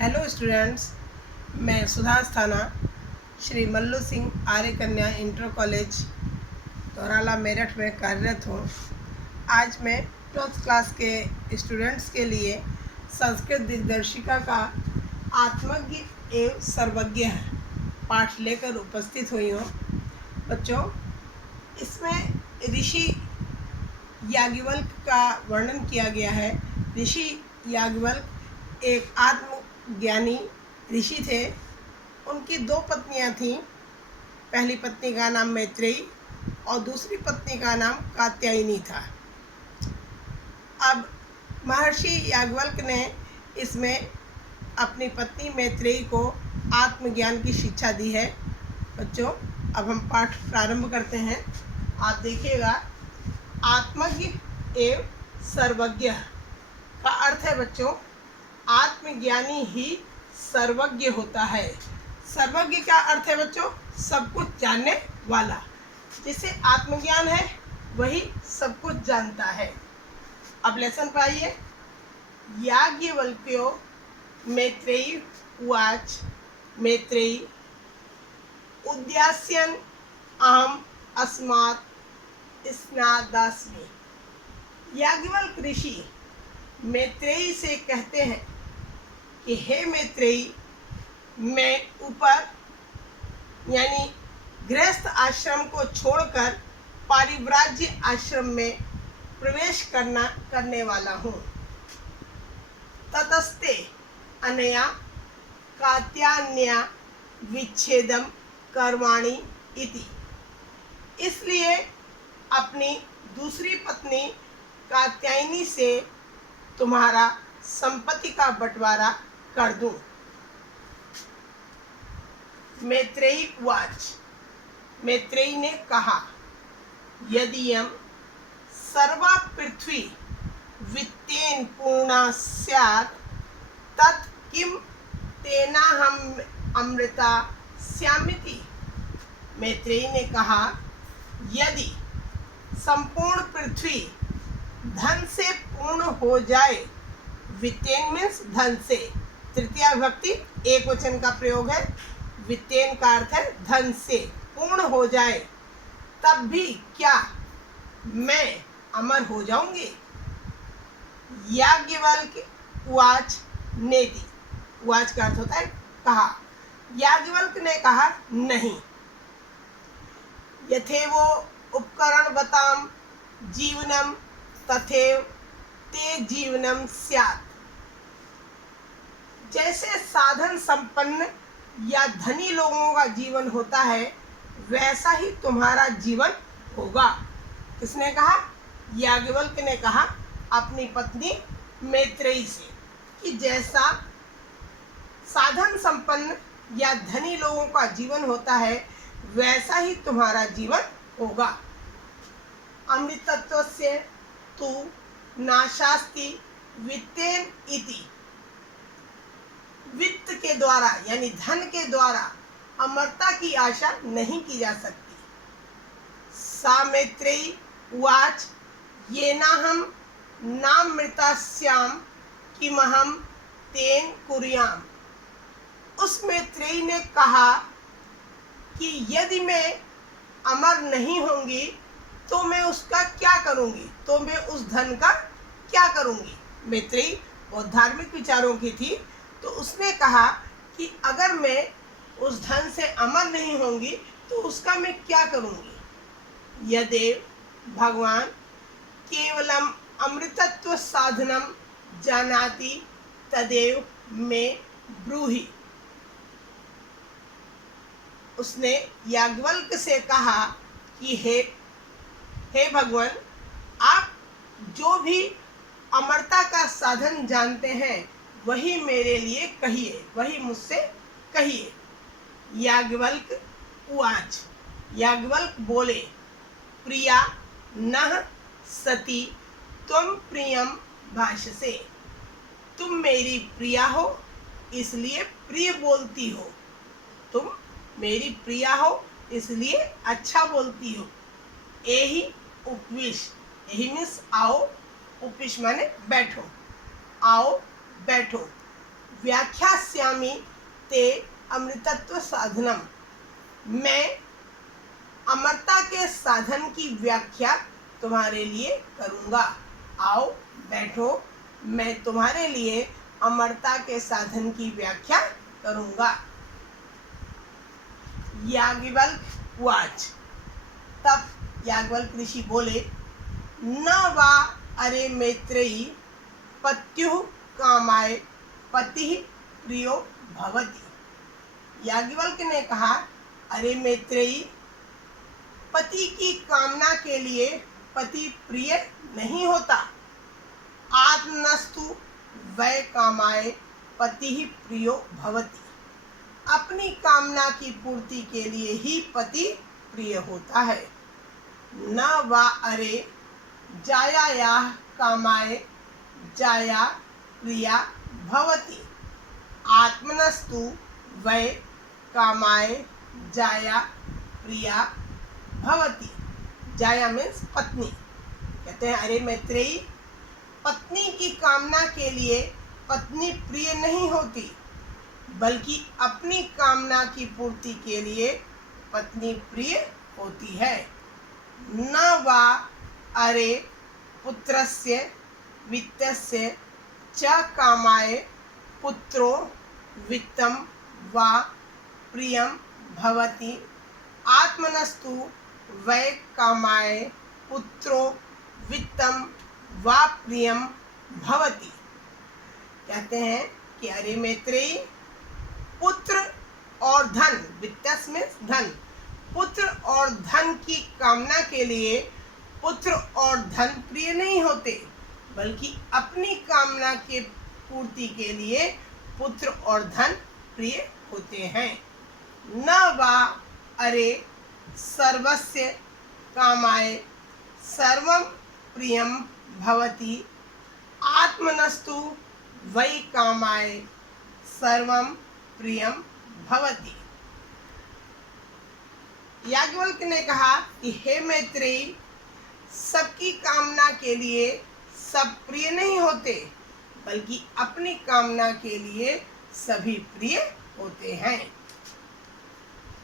Hello students, मैं सुधा अस्थाना श्री मल्लू सिंह आर्य कन्या inter college Daurala Meerut में कार्यरत हूँ। आज मैं 12th क्लास के स्टूडेंट्स के लिए संस्कृत दिग्दर्शिका का आत्मज्ञ एवं सर्वज्ञ पाठ लेकर उपस्थित हुई हूँ। बच्चों, इसमें ऋषि याज्ञवल्क्य का वर्णन किया गया है। ऋषि याज्ञवल्क्य एक आत्मज्ञानी ऋषि थे। उनकी 2 पत्नियां थीं। पहली पत्नी का नाम मैत्रेयी और दूसरी पत्नी का नाम कात्यायनी था। अब महर्षि याज्ञवल्क्य ने इसमें अपनी पत्नी मैत्रेयी को आत्मज्ञान की शिक्षा दी है। बच्चों, अब हम पाठ प्रारंभ करते हैं। आप देखिएगा, आत्मज्ञ एवं सर्वज्ञ का अर्थ है बच्चों, आत्मज्ञानी ही सर्वज्ञ होता है। सर्वज्ञ क्या अर्थ है बच्चों? सब कुछ जानने वाला। जिसे आत्मज्ञान है वही सब कुछ जानता है। अब लेसन पाइए। याज्ञवल्क्यो मैत्रेयी उवाच मैत्रेयी उद्यास्यन् अहम् अस्मात् स्नादास्मि। याज्ञवल्क्य ऋषि मैत्रेयी से कहते हैं कि हे मैत्रेयी, मैं ऊपर यानी गृहस्थ आश्रम को छोड़कर पारिव्राज्य आश्रम में प्रवेश करने वाला हूँ। ततस्ते अनया कात्यायन्या विच्छेदम कर्माणि इति। इसलिए अपनी दूसरी पत्नी कात्यायनी से तुम्हारा संपत्ति का बंटवारा कर दूं। मैत्रेयी उवाच, मैत्रेयी ने कहा, यदि हम सर्वा पृथ्वी वित्तेन पूर्णा स्यात् तत् किम तेना हम अमृता स्यामिति। मैत्रेयी ने कहा, यदि संपूर्ण पृथ्वी धन से पूर्ण हो जाए, वित्तेन मीन्स धन से, तृतीया विभक्ति एक वचन का प्रयोग है। वित्तेन का अर्थ है धन से, पूर्ण हो जाए, तब भी क्या मैं अमर हो जाऊंगी? याज्ञवल्क्य उवाच नेति। उवाच का अर्थ होता है कहा। याज्ञवल्क्य ने कहा, नहीं। यथेवो उपकरणवतां जीवनम तथैव ते जीवनम स्यात्। जैसे साधन संपन्न या धनी लोगों का जीवन होता है, वैसा ही तुम्हारा जीवन होगा। किसने कहा? याज्ञवल्क्य ने कहा अपनी पत्नी मैत्रेयी से कि जैसा साधन संपन्न या धनी लोगों का जीवन होता है, वैसा ही तुम्हारा जीवन होगा। अमृतत्वस्य तु नाशास्ति वित्तेन इति। वित्त के द्वारा यानी धन के द्वारा अमरता की आशा नहीं की जा सकती। सा मैत्रेयी उवाच येनाहं नामृतास्याम किमहं तेन कुर्याम। उस मैत्रेयी ने कहा कि यदि मैं अमर नहीं होंगी तो मैं उसका क्या करूंगी, तो मैं उस धन का क्या करूंगी। मैत्रेयी बहुत धार्मिक विचारों की थी, तो उसने कहा कि अगर मैं उस धन से अमर नहीं होंगी तो उसका मैं क्या करूंगी। यदेव भगवान केवलम अमृतत्व साधनम जानाति तदेव में ब्रूहि। उसने याज्ञवल्क्य से कहा कि हे भगवान, आप जो भी अमरता का साधन जानते हैं वही मेरे लिए कहिए, वही मुझसे कहिए। याज्ञवल्क्य उवाच, याज्ञवल्क्य बोले, प्रिया नः सती त्वं प्रियम भाषसे। तुम मेरी प्रिया हो, इसलिए प्रिय बोलती हो। तुम मेरी प्रिया हो, इसलिए अच्छा बोलती हो। एहि उपविश, मीन्स आओ, उपविश माने बैठो, आओ बैठो। व्याख्यास्यामि ते अमृतत्व साधनम। मैं अमरता के साधन की व्याख्या तुम्हारे लिए करूँगा। आओ बैठो, मैं तुम्हारे लिए अमरता के साधन की व्याख्या करूँगा। याज्ञवल्क्य उवाच। तब याज्ञवल्क्य ऋषि बोले, न वा अरे मैत्रेयी पत्युः कामाय पतिः प्रियो भवति। याज्ञवल्क्य ने कहा, अरे मैत्रेयी, पति की कामना के लिए पति प्रिय नहीं होता। आत्मनस्तु वै कामाय पतिः प्रियो भवति। अपनी कामना की पूर्ति के लिए ही पति प्रिय होता है। न वा अरे जायायाः कामाय जाया प्रिया भवति। आत्मनस्तु वै कामाय जाया प्रिया भवति। जाया मीन्स पत्नी। कहते हैं, अरे मैत्रेयी, पत्नी की कामना के लिए पत्नी प्रिय नहीं होती, बल्कि अपनी कामना की पूर्ति के लिए पत्नी प्रिय होती है। न वा अरे पुत्रस्य वित्तस्य च कामाय पुत्रो वित्तं वा प्रियं भवति। आत्मनस्तु वै कामाय पुत्रो वित्तं वा प्रियं भवति। कहते हैं कि अरे मैत्रेयी, पुत्र और धन, वित्तस मीन्स धन, पुत्र और धन की कामना के लिए पुत्र और धन प्रिय नहीं होते, बल्कि अपनी कामना के पूर्ति के लिए पुत्र और धन प्रिय होते हैं। न वा अरे सर्वस्य कामाय सर्वं प्रियं भवति। आत्मनस्तु वै कामाय सर्वं प्रियं भवति। याज्ञवल्क्य ने कहा कि हे मैत्रेयी, सबकी कामना के लिए सब प्रिय नहीं होते, बल्कि अपनी कामना के लिए सभी प्रिय होते हैं।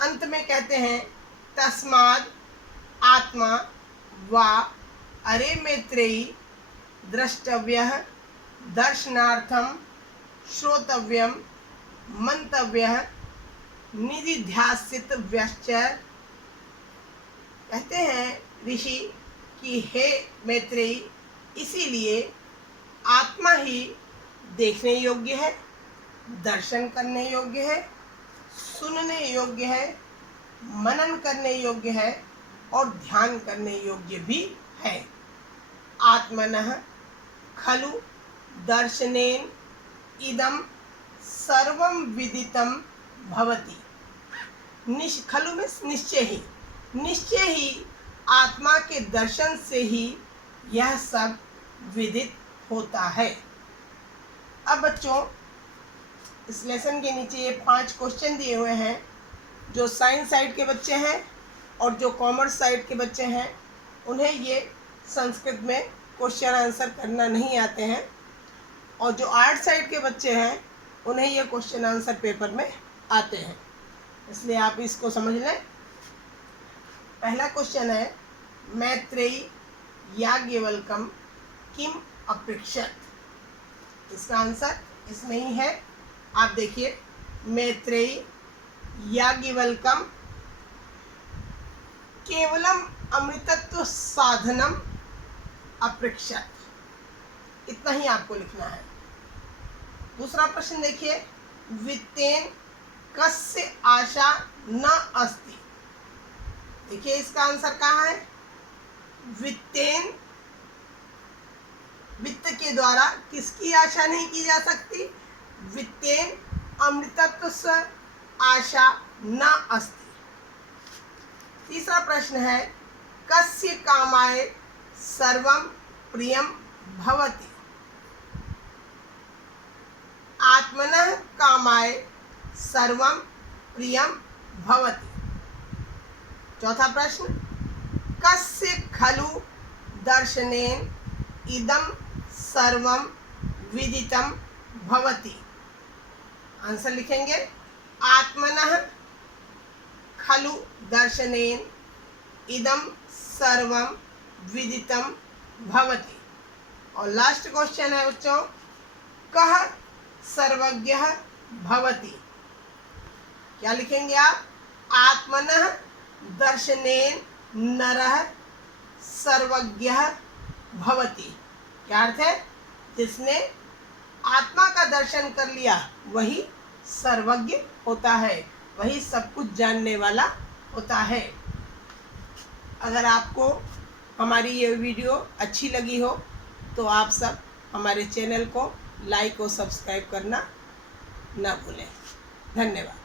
अंत में कहते हैं, तस्माद् आत्मा वा अरे मैत्रेयी द्रष्टव्यः दर्शनार्थं श्रोतव्यं मंतव्यः निधिध्यासितव्यश्च। कहते हैं ऋषि कि हे मैत्रेयी, इसीलिए आत्मा ही देखने योग्य है, दर्शन करने योग्य है, सुनने योग्य है, मनन करने योग्य है और ध्यान करने योग्य भी है। आत्मनः खलु दर्शनेन इदं सर्वं विदितं भवति। खलु में निश्चय ही आत्मा के दर्शन से ही यह सब विदित होता है। अब बच्चों, इस लेसन के नीचे ये 5 क्वेश्चन दिए हुए हैं। जो साइंस साइड के बच्चे हैं और जो कॉमर्स साइड के बच्चे हैं, उन्हें ये संस्कृत में क्वेश्चन आंसर करना नहीं आते हैं, और जो आर्ट साइड के बच्चे हैं उन्हें ये क्वेश्चन आंसर पेपर में आते हैं, इसलिए आप इसको समझ लें। पहला क्वेश्चन है, मैत्रेयी याज्ञवल्क्यं किम अपृच्छत्। इसका आंसर इसमें ही है। आप देखिए, मैत्रेयी याज्ञवल्क्यं केवलम अमृतत्व साधनम अपृच्छत्। इतना ही आपको लिखना है। दूसरा प्रश्न देखिए, वित्तेन कस्य आशा न अस्ति। देखिए इसका आंसर कहाँ है। वित्तेन, वित्त के द्वारा किसकी आशा नहीं की जा सकती। वित्तेन अमृतत्व से आशा न अस्ति। तीसरा प्रश्न है, कस्य कामाय सर्वं प्रियं भवति। आत्मनः कामाय सर्वं प्रियं भवति। चौथा प्रश्न, कस्य खलु दर्शनेन इदं सर्वं विदितं भवति। आंसर लिखेंगे आत्मनः खलु दर्शनेन इदम सर्वम विदितम भवति। और लास्ट क्वेश्चन है बच्चों, कः सर्वज्ञः भवति। क्या लिखेंगे आप? आत्मनः दर्शनेन नरः सर्वज्ञः भवति। क्या अर्थ है? जिसने आत्मा का दर्शन कर लिया वही सर्वज्ञ होता है, वही सब कुछ जानने वाला होता है। अगर आपको हमारी ये वीडियो अच्छी लगी हो तो आप सब हमारे चैनल को लाइक और सब्सक्राइब करना ना भूलें। धन्यवाद।